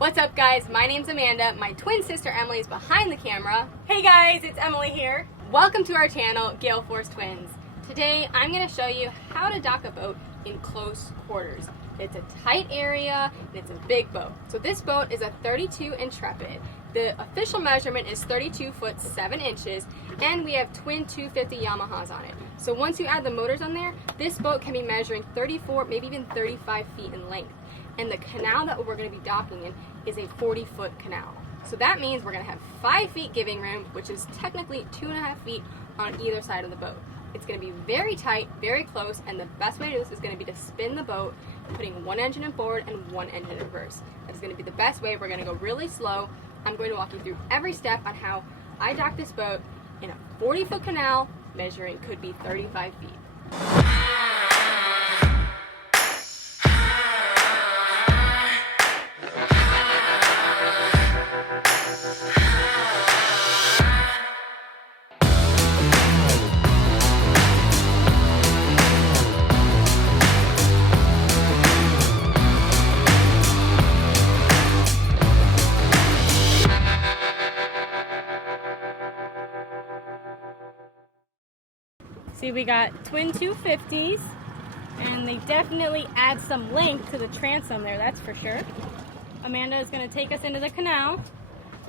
What's up, guys? My name's Amanda. My twin sister Emily is behind the camera. Hey guys, it's Emily here. Welcome to our channel, Gale Force Twins. Today I'm going to show you how to dock a boat in close quarters. It's a tight area and it's a big boat. So this boat is a 32 Intrepid. The official measurement is 32 foot 7 inches, and we have twin 250 Yamahas on it. So once you add the motors on there, this boat can be measuring 34, maybe even 35 feet in length. And the canal that we're going to be docking in is a 40-foot canal. So that means we're going to have 5 feet giving room, which is technically 2.5 feet on either side of the boat. It's going to be very tight, very close, and the best way to do this is going to be to spin the boat, putting one engine in forward and one engine in reverse. That is going to be the best way. We're going to go really slow. I'm going to walk you through every step on how I dock this boat in a 40-foot canal measuring could be 35 feet. See, we got twin 250s, and they definitely add some length to the transom there, that's for sure. Amanda is going to take us into the canal,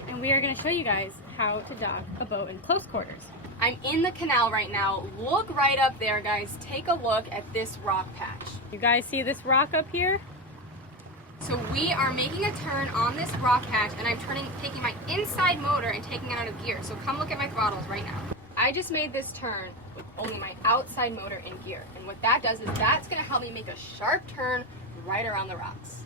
and we are going to show you guys how to dock a boat in close quarters. I'm in the canal right now. Look right up there, guys. Take a look at this rock patch. You guys see this rock up here? So we are making a turn on this rock patch, and I'm taking my inside motor and taking it out of gear. So come look at my throttles right now. I just made this turn with only my outside motor in gear. And what that does is that's going to help me make a sharp turn right around the rocks.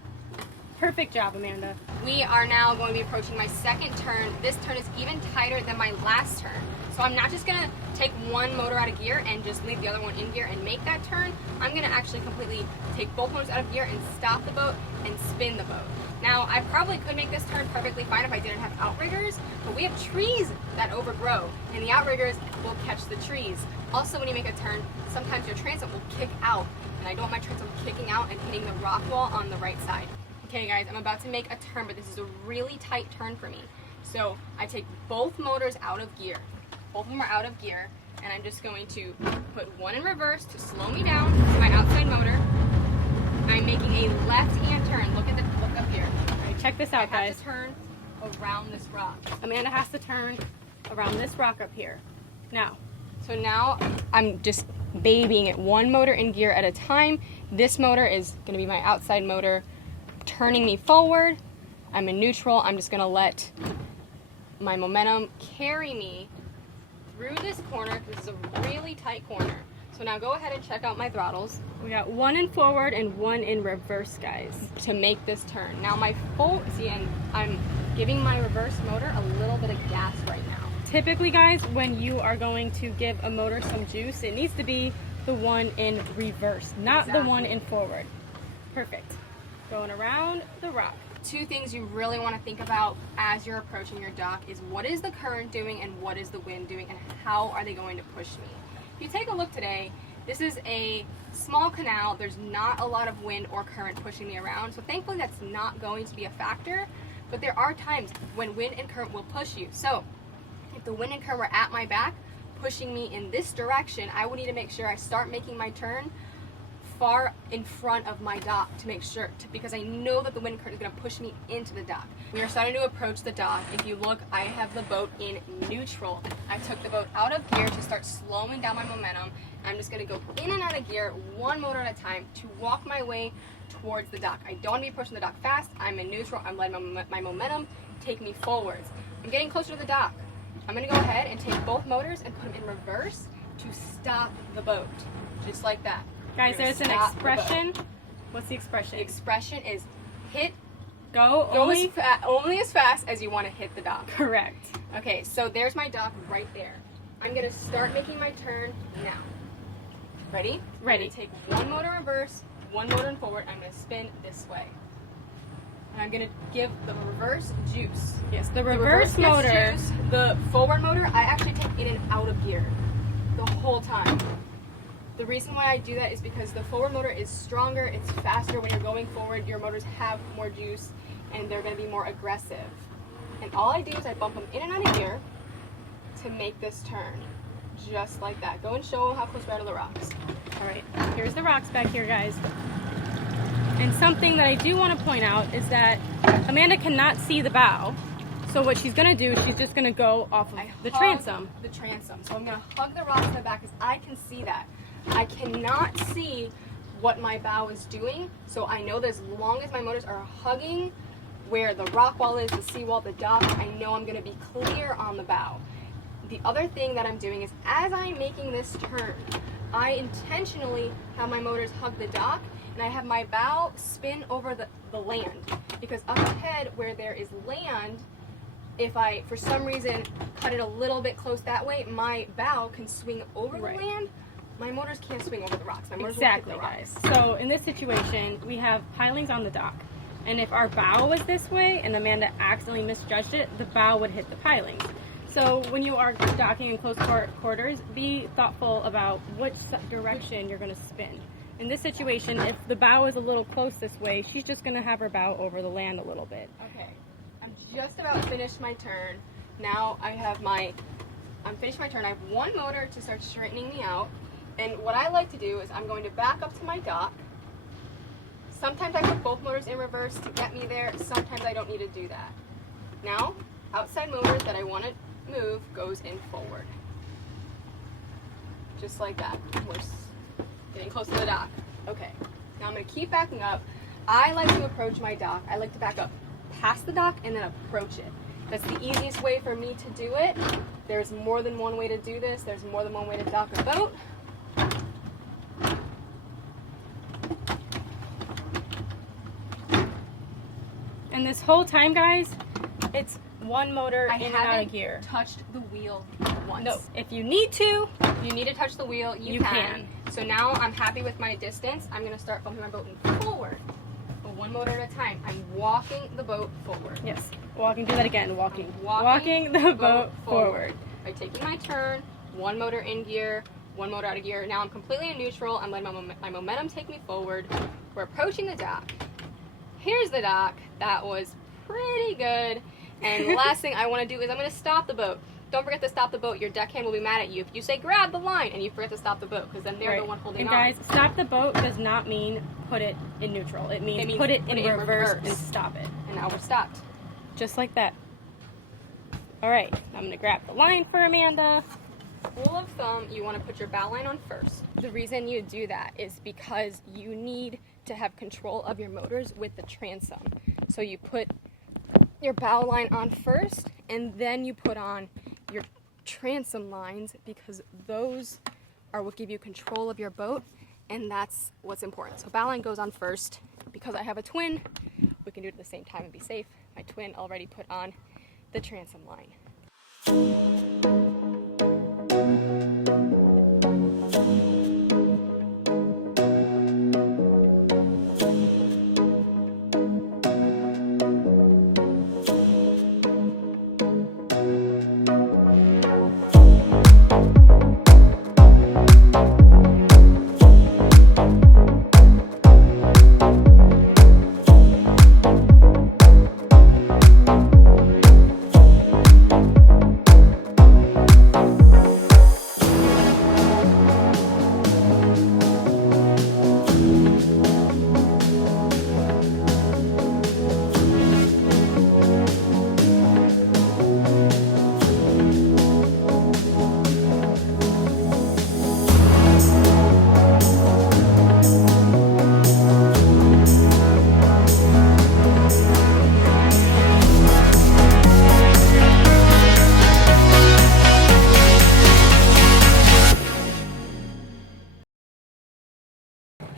Perfect job, Amanda. We are now going to be approaching my second turn. This turn is even tighter than my last turn. So I'm not just going to take one motor out of gear and just leave the other one in gear and make that turn. I'm going to actually completely take both motors out of gear and stop the boat and spin the boat. Now, I probably could make this turn perfectly fine if I didn't have outriggers, but we have trees that overgrow, and the outriggers will catch the trees. Also, when you make a turn, sometimes your transom will kick out, and I don't want my transom kicking out and hitting the rock wall on the right side. Okay, guys, I'm about to make a turn, but this is a really tight turn for me. So I take both motors out of gear. Both of them are out of gear, and I'm just going to put one in reverse to slow me down to my outside motor. I'm making a left-hand turn. Look up here. All right, check this out, guys. I have to turn around this rock. Amanda has to turn around this rock up here. Now. So now I'm just babying it one motor in gear at a time. This motor is going to be my outside motor turning me forward. I'm in neutral. I'm just going to let my momentum carry me through this corner. This is a really tight corner. So now go ahead and check out my throttles. We got one in forward and one in reverse, guys, to make this turn. Now my and I'm giving my reverse motor a little bit of gas right now. Typically, guys, when you are going to give a motor some juice, it needs to be the one in reverse, not the one in forward. Perfect. Going around the rock. Two things you really want to think about as you're approaching your dock is what is the current doing and what is the wind doing and how are they going to push me. If you take a look today, this is a small canal. There's not a lot of wind or current pushing me around, so thankfully that's not going to be a factor, but there are times when wind and current will push you. So if the wind and current were at my back, pushing me in this direction, I would need to make sure I start making my turn far in front of my dock to make sure, because I know that the wind current is going to push me into the dock. We are starting to approach the dock. If you look, I have the boat in neutral. I took the boat out of gear to start slowing down my momentum. I'm just going to go in and out of gear, one motor at a time, to walk my way towards the dock. I don't want to be approaching the dock fast. I'm in neutral. I'm letting my momentum take me forwards. I'm getting closer to the dock. I'm going to go ahead and take both motors and put them in reverse to stop the boat, just like that. Guys, there's an expression. What's the expression? The expression is go only as fast as you want to hit the dock. Correct. Okay, so there's my dock right there. I'm going to start making my turn now. Ready? Ready. I'm going to take one motor in reverse, one motor in forward. I'm going to spin this way. And I'm going to give the reverse juice. Yes, the reverse motor. Juice. The forward motor, I actually take in and out of gear the whole time. The reason why I do that is because the forward motor is stronger, it's faster when you're going forward, your motors have more juice, and they're going to be more aggressive. And all I do is I bump them in and out of gear to make this turn, just like that. Go and show how close we are to the rocks. All right, here's the rocks back here, guys. And something that I do want to point out is that Amanda cannot see the bow. So what she's going to do is she's just going to go off of the transom. The transom. So I'm going to hug the rocks in the back because I can see that. I cannot see what my bow is doing, so I know that as long as my motors are hugging where the rock wall is, the seawall, the dock, I know I'm going to be clear on the bow. The other thing that I'm doing is as I'm making this turn, I intentionally have my motors hug the dock and I have my bow spin over the land, because up ahead where there is land, if I for some reason cut it a little bit close that way, my bow can swing over the land. My motors can't swing over the rocks. My motors Exactly, will hit the rocks. guys. So in this situation, we have pilings on the dock. And if our bow was this way and Amanda accidentally misjudged it, the bow would hit the pilings. So when you are docking in close quarters, be thoughtful about which direction you're going to spin. In this situation, if the bow is a little close this way, she's just going to have her bow over the land a little bit. Okay, I'm just about finished my turn. Now I'm finished my turn. I have one motor to start straightening me out. And what I like to do is I'm going to back up to my dock. Sometimes I put both motors in reverse to get me there. Sometimes I don't need to do that. Now, outside motor that I want to move goes in forward. Just like that. We're getting close to the dock. Okay, now I'm going to keep backing up. I like to approach my dock. I like to back up past the dock and then approach it. That's the easiest way for me to do it. There's more than one way to do this. There's more than one way to dock a boat. And this whole time, guys, it's one motor I in and out of haven't gear. touched the wheel once. No, if you need to, You need to touch the wheel, you can. So now I'm happy with my distance. I'm going to start bumping my boat forward. But one motor at a time. I'm walking the boat forward. yes, walking, do that again, walking. I'm Walking the boat forward. By taking my turn, one motor in gear, one motor out of gear. Now I'm completely in neutral. I'm letting my momentum take me forward. We're approaching the dock. Here's the dock. That was pretty good. And the last thing I want to do is I'm going to stop the boat. Don't forget to stop the boat. Your deckhand will be mad at you if you say grab the line and you forget to stop the boat, because then they're the one holding and on. guys, stop the boat does not mean put it in neutral. It means put it in reverse and stop it. And now we're stopped. Just like that. All right, I'm going to grab the line for Amanda. Rule of thumb, you want to put your bow line on first. The reason you do that is because you need to have control of your motors with the transom. So you put your bow line on first, and then you put on your transom lines, because those are what give you control of your boat, and that's what's important. So bow line goes on first. Because I have a twin, we can do it at the same time and be safe. My twin already put on the transom line.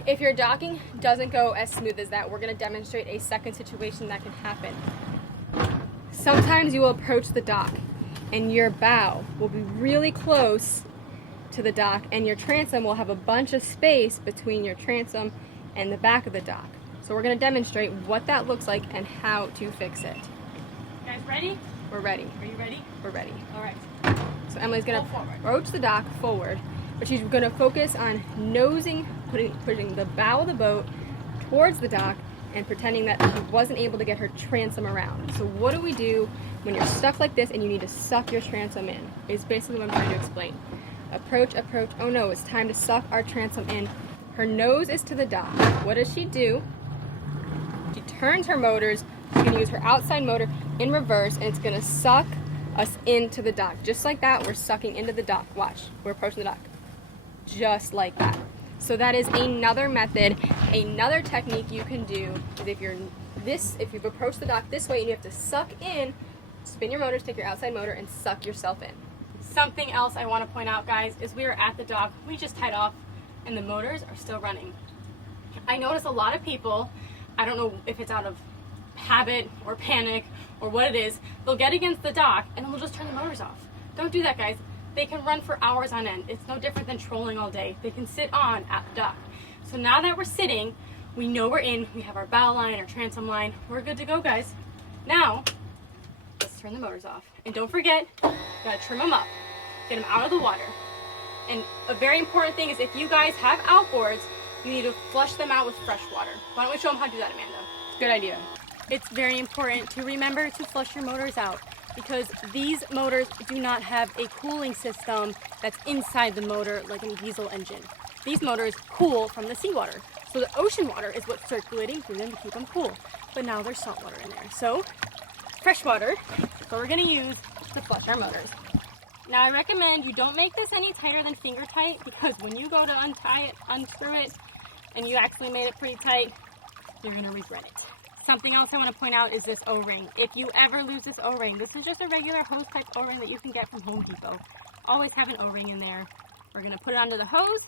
If your docking doesn't go as smooth as that, we're going to demonstrate a second situation that can happen. Sometimes you will approach the dock and your bow will be really close to the dock, and your transom will have a bunch of space between your transom and the back of the dock. So we're going to demonstrate what that looks like and how to fix it. Guys, ready? We're ready. Are you ready? We're ready. All right. So Emily's going Go to forward. approach the dock forward, but she's going to focus on pushing the bow of the boat towards the dock and pretending that she wasn't able to get her transom around. So what do we do when you're stuck like this and you need to suck your transom in? Is basically what I'm trying to explain. Approach, approach. Oh no, it's time to suck our transom in. Her nose is to the dock. What does she do? She turns her motors. She's going to use her outside motor in reverse, and it's going to suck us into the dock. Just like that, we're sucking into the dock. Watch, we're approaching the dock. Just like that. So that is another method, another technique you can do. Is if you've approached the dock this way and you have to suck in, spin your motors, take your outside motor, and suck yourself in. Something else I want to point out, guys, is we are at the dock. We just tied off, and the motors are still running. I notice a lot of people, I don't know if it's out of habit or panic or what it is, they'll get against the dock and then they'll just turn the motors off. Don't do that, guys. They can run for hours on end. It's no different than trolling all day. They can sit on at the dock. So now that we're sitting, we know we're in, we have our bow line, our transom line, we're good to go, guys. Now, let's turn the motors off. And don't forget, you gotta trim them up, get them out of the water. And a very important thing is if you guys have outboards, you need to flush them out with fresh water. Why don't we show them how to do that, Amanda? Good idea. It's very important to remember to flush your motors out because these motors do not have a cooling system that's inside the motor like a diesel engine. These motors cool from the seawater. So the ocean water is what's circulating through them to keep them cool. But now there's salt water in there. So fresh water is what we're gonna use to flush our motors. Now I recommend you don't make this any tighter than finger tight because when you go to untie it, unscrew it, and you actually made it pretty tight, you're gonna regret it. Something else I want to point out is this O-ring. If you ever lose this O-ring, this is just a regular hose type O-ring that you can get from Home Depot. Always have an O-ring in there. We're gonna put it onto the hose.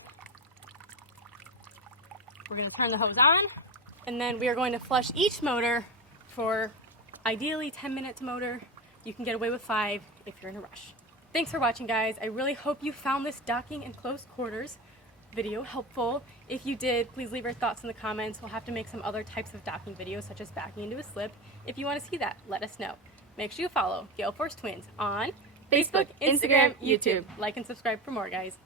We're gonna turn the hose on, and then we are going to flush each motor for ideally 10 minutes motor. You can get away with 5 if you're in a rush. Thanks for watching, guys. I really hope you found this docking in close quarters video helpful. If you did, please leave your thoughts in the comments. We'll have to make some other types of docking videos, such as backing into a slip. If you want to see that, let us know. Make sure you follow Gale Force Twins on Facebook, Instagram, YouTube. Like and subscribe for more, guys.